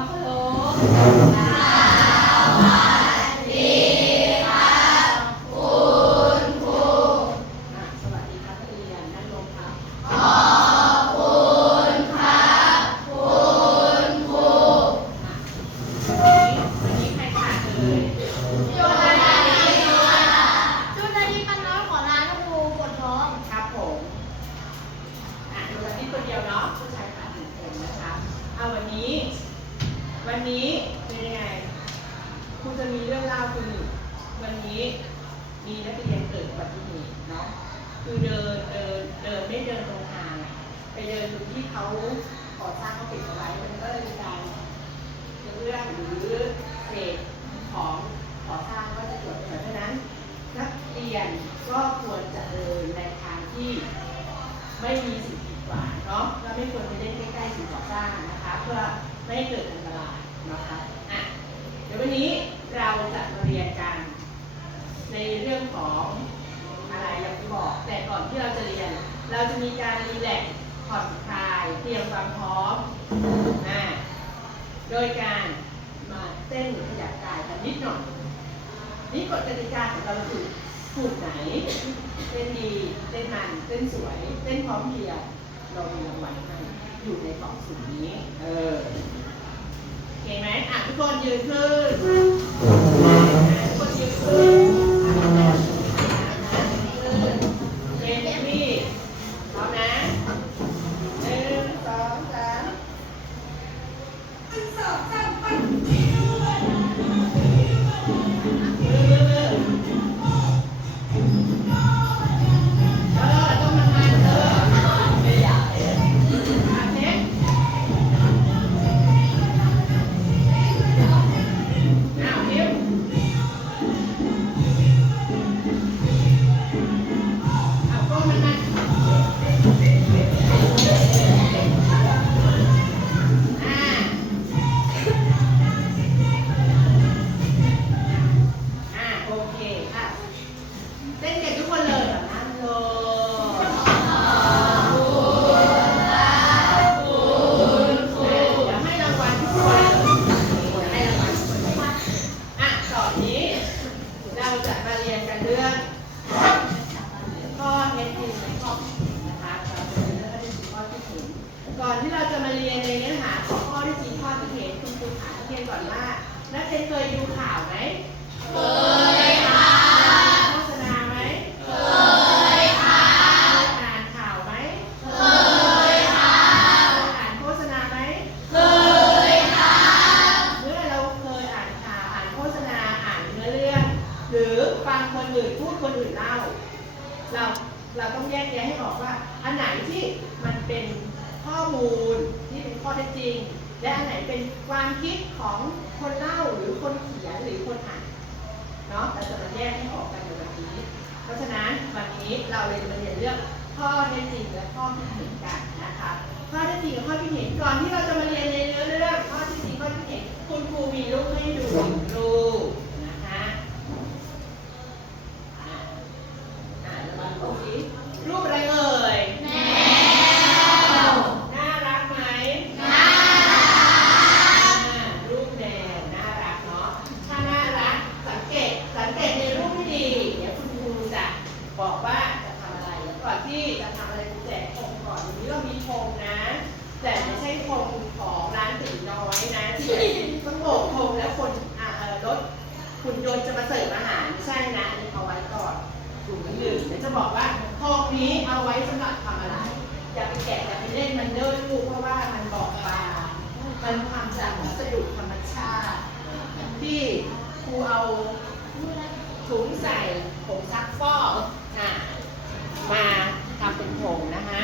ความเคารพอะสวัสดีครับนักเรียนนั่งลงครับขอบคุณครับคุณครูวันนี้ใครขาดเลย จุดนาทีปันน้อยขอลาครูปวดท้อง ครับผมอะดูกันที่คนเดียวเนาะผู้ชายขาดหนึ่งคนนะคะเอาวันนี้ วันนี้เป็นยังไงครูจะมีเรื่องเล่าคือวันนี้มีนักเรียนเกิดอุบัติเหตุเนาะคือเดินเดินเดินไม่เดินตรงทางอะไป เดินที่เขาก่อสร้างเขาปิดเอาไว้มันก็เลยมีการเรื่องหรือเศษของก่อสร้างก็จะเกิดเพราะฉะนั้น นักเรียนก็ควรจะเดินในทางที่ไม่มีสิ่งกีดขวางเนาะเราไม่ควรไปเล่นใกล้ๆสิ่งก่อสร้างนะคะ เพื่อไม่ให้เกิดอันตรายนะคะอะเดี๋ยววันนี้เราจะมาเรียนกัน ในเรื่องของอะไรอย่างที่บอก แต่ก่อนที่เราจะเรียน เราจะมีการรีแลกซ์ ผ่อนคลายเตรียมความพร้อมนะโดยการมาเต้นขยับกายกันนิดหน่อยนี่กฎกติกาของเราคือถูกไหนเต้นดีเต้นมันเต้นสวยเต้นพร้อมเพรียงเรามีรางวัลให้อยู่ในกล่องสุ่มนี้ เออโอเคไหมอะทุกคนยืนขึ้นทุกคนยืนขึ้น และอันไหนเป็นความคิดของคนเล่าหรือคนเขียนหรือคนอ่านเนาะเราจะมาแยกให้ออกกันในวันนี้ เพราะฉะนั้นวันนี้เราเลยจะมาเรียนเรื่องข้อเท็จจริงและข้อคิดเห็นกันนะคะข้อเท็จจริงกับข้อคิดเห็นก่อนที่เราจะมาเรียนในเรื่องเรื่องข้อเท็จจริงข้อคิดเห็นคุณครูมีรูปให้ดูหนึ่งรูปนะคะอ่าอ่าเรามาดูสิรูปอะไรเอ่ย แมว น่ารักไหม น่า รูปแมวน่ารักเนาะ ถ้าน่ารักสังเกตสังเกตในรูปที่ดี เดี๋ยวคุณครูจะบอกว่าจะทำอะไรแล้วก่อนที่จะทำอะไรคุณแจกธงก่อนวันนี้เรามีธงนะ แต่ไม่ใช่ธงของร้านตีน้อยนะที่ต้องโบกธงแล้วคนอ่าเอ่อรถ คุณยนต์จะมาเสิร์ฟอาหารไม่ใช่นะอันนี้เอาไว้ก่อนกลุ่มที่หนึ่งเดี๋ยวจะบอกว่าทองนี้เอาไว้สำหรับทำอะไร อย่าไปแกะอย่าไปเล่นมันเดินลูกเพราะว่ามันบอกปลามันทำจากวัสดุธรรมชาติ ที่ครูเอาถุงใส่ผงซักฟอกอะมาทำเป็นผงนะคะ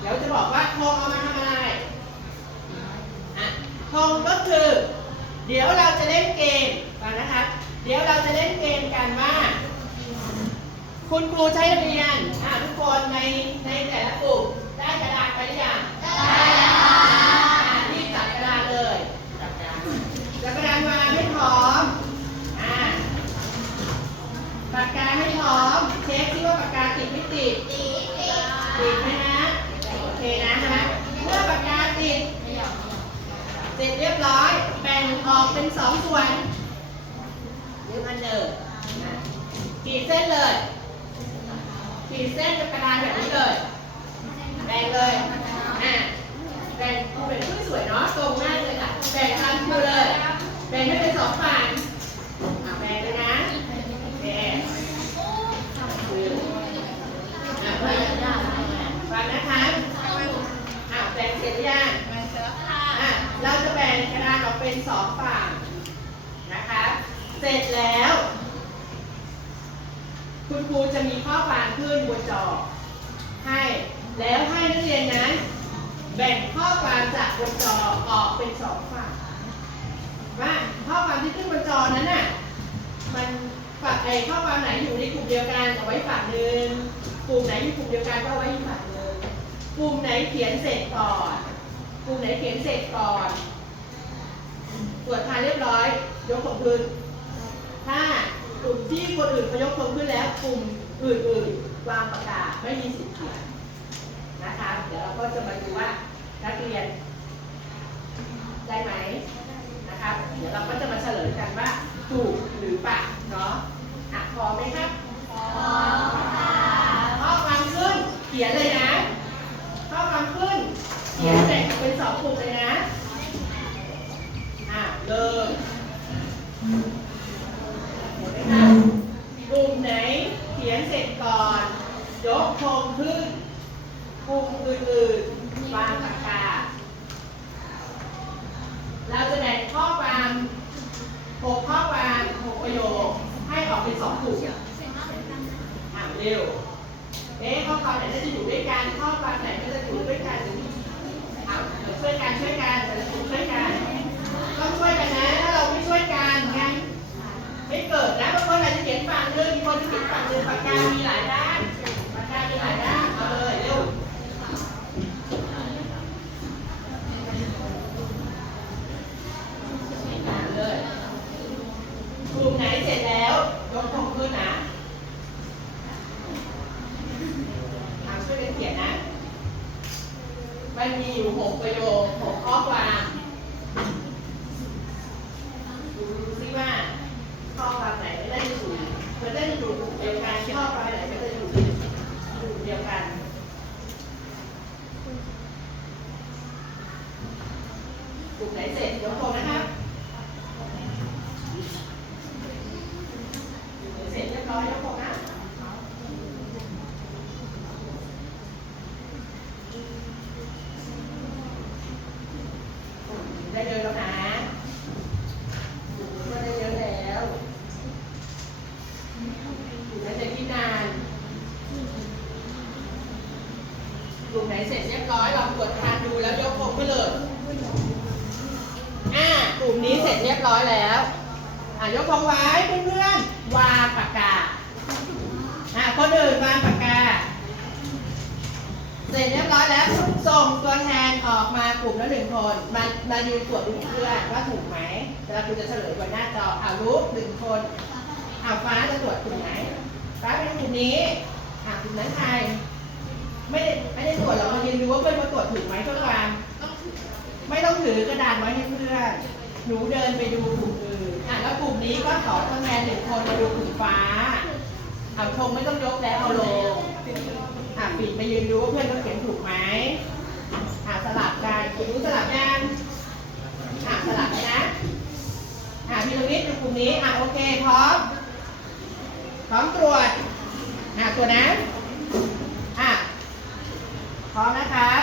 เดี๋ยวจะบอกว่าธงเอามาทำอะไรอะธงก็คือ เดี๋ยวเราจะเล่นเกมฟังนะคะ เดี๋ยวเราจะเล่นเกมกันว่า ครูใช้เรียนอะทุกคนในในแต่ละกลุ่มได้กระดาษไปหรือยังได้แล้วอะรีบจับกระดาษเลยจับกระดาษจับกระดาษวาให้พร้อมอะปากกาให้พร้อมเช็คที่ว่าปากกาติดไม่ติดตีตีติดไหมนะโอเคนะฮะเมื่อปากกาติดเสร็จเรียบร้อยแบ่งออกเป็นสองส่วนยืมอันเดิมอะขีดเส้นเลย ขีดเส้นกับกระดานแบบนี้เลยแบ่งเลยอะแบ่งครูเป็นผู้สวยเนาะตรงมากเลยค่ะแบ่งกันครูเลยแบ่งให้เป็นสองฝั่งอะแบ่งเลยนะโอเคอะไปฟังนะคะอะแบ่งเสร็จหรือยังอะเราจะแบ่งกระดานออกเป็นสองฝั่งนะคะ เสร็จแล้ว รูจะมีข้อความขึ้นบนจอให้ แล้วให้นักเรียนนั้น แบ่งข้อความจากบนจอออกเป็นสองฝั่งว่าข้อความที่ขึ้นบนจอนั้นน่ะมันฝั่งไอข้อความไหนอยู่ในกลุ่มเดียวกันเอาไว้ฝั่งหนึ่งกลุ่มไหนอยู่กลุ่มเดียวกันก็เอาไว้อีกฝั่งหนึ่งกลุ่มไหนเขียนเสร็จก่อนกลุ่มไหนเขียนเสร็จก่อนตรวจทานเรียบร้อยยกของขึ้นถ้า กลุ่มที่คนอื่นเขายกของขึ้นแล้วกลุ่มอื่นๆวางประกาศไม่มีสิทธิ์เขียนนะคะ เดี๋ยวเราก็จะมาดูว่านักเรียนได้ไหมนะครับเดี๋ยวเราก็จะมาเฉลยกันว่าถูกหรือเปล่าเนาะอะพอไหมครับข้อความขึ้นเขียนเลยนะข้อความขึ้นเขียนแบ่งออกเป็นสองกลุ่มเลยนะอะเริ่มเห็นไหมคะกลุ่มไหน เขียนเสร็จก่อน ยกธงขึ้น กลุ่มอื่นๆ วางปากกา เราจะแบ่งข้อความหกข้อความหกประโยคให้ออกเป็นสองกลุ่มอ่าเร็ว เอ๊ะข้อความไหนน่าจะอยู่ด้วยกัน ข้อความไหนก็จะอยู่ด้วยกันเอาช่วยกันช่วยกันแต่ละกลุ่มช่วยกันต้องช่วยกันนะ ถ้าเราไม่ช่วยกันงไม่เกิดนะบางคนอาจจะเขียนฝั่งหนึ่งมีคนที่เขียนฝั่งหนึ่งปากกามีหลายด้านปากกามีหลายด้าน เอาเลยเร็ว อ่านเลยกลุ่มไหนเสร็จแล้ว ยกธงขึ้นนะอ่าช่วยกันเขียนนะ มันมีอยู่หกประโยคหกข้อความดูดูซิว่า ข้อความไหนไม่ได้อยู่มันได้อยู่กลุ่มเดียวกันข้อความไหนไม่ได้อยู่กลุ่มเดียวกัน กลุ่มไหนเสร็จยกธงนะครับ เสร็จเรียบร้อยแล้วผมอะได้เยอะแล้วนะก็ได้เยอะแล้วอยู่ได้แต่ที่นานกลุ่มไหนเสร็จเรียบร้อยลองกดทานดูแล้วยกผมขึ้นเลย อ่ากลุ่มนี้เสียบร้อยแล้วอะยกของไว้เพื่อนๆวางปากกาอะคนอื่นวางปากกา เสร็จเรียบร้อยแล้วส่งตัวแทนออกมากลุ่มละหนึ่งคนมามายืนตรวจดูเพื่อนว่าถูกไหมเดี๋ยวเราคุณจะเฉลยบนหน้าจออ่ารู้หนึ่งคนอ่าฟ้าจะตรวจกลุ่มไหนฟ้าเป็นกลุ่มนี้อ่ากลุ่มนั้นใครไม่ได้ไม่ได้ตรวจเรามายืนดูว่าเพื่อนมาตรวจถูกไหมเพื่อนวางไม่ต้องถือกระดานไว้ให้เพื่อน หนูเดินไปดูกลุ่มอื่นอะแล้วกลุ่มนี้ก็ขอตัวแทนหนึ่งคนมาดูกลุ่มฟ้าเอาชมไม่ต้องยกแล้วเอาลงอะปิดไปยืนดูว่าเพื่อนเขาเขียนถูกไหมอะสลับกันคุณรู้สลับยังอะสลับไปนะอะพีระมิดดูกลุ่มนี้อะโอเคพร้อมพร้อมตรวจอะตรวนะอะพร้อมนะครับ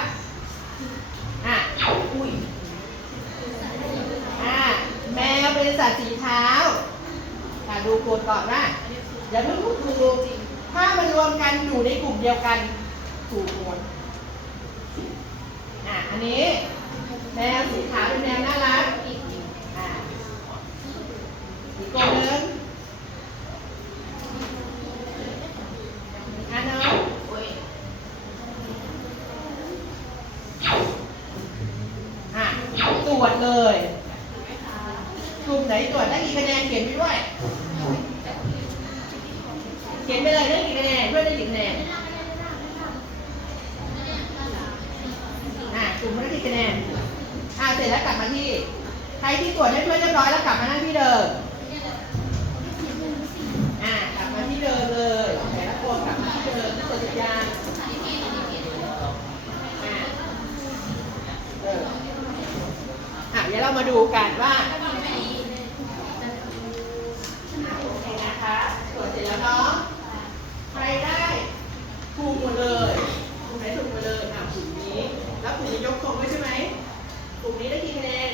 อะ อุ้ย อะ แมวเป็นสัตว์สีเท้าอะดูกฎก่อนว่าอย่าเพิ่งพูดถูกถ้ามันรวมกันอยู่ในกลุ่มเดียวกันถูกโคดอะอันนี้แมวสีขาวเป็นแมวน่ารักอะอีกตัวหนึ่งอันน้องอะ ตรวจเลย กลุ่ม ไหนตรวจได้กี่คะแนนเขียนไปด้วย เขียนไปเลยได้กี่คะแนนเพื่อได้กี่คะแนนอะกลุ่มได้กี่คะแนนอะเสร็จแล้วกลับมาที่ ใครที่ตรวจให้เพื่อนเรียบร้อยแล้วกลับมานั่งที่เดิมอ่ากลับมาที่เดิมเลยแต่ละคนกลับมาที่เดิมที่ตัวจักรยานอ่าเอออะเดี๋ยวเรามาดูกันว่าอะโอเคนะคะตรวจ เนาะ ใครได้ถูกหมดเลยกลุ่มไหนถูกหมดเลยอะกลุ่มนี้ แล้วกลุ่มนี้ยกธงด้วยใช่ไหมกลุ่มนี้ได้กี่คะแนน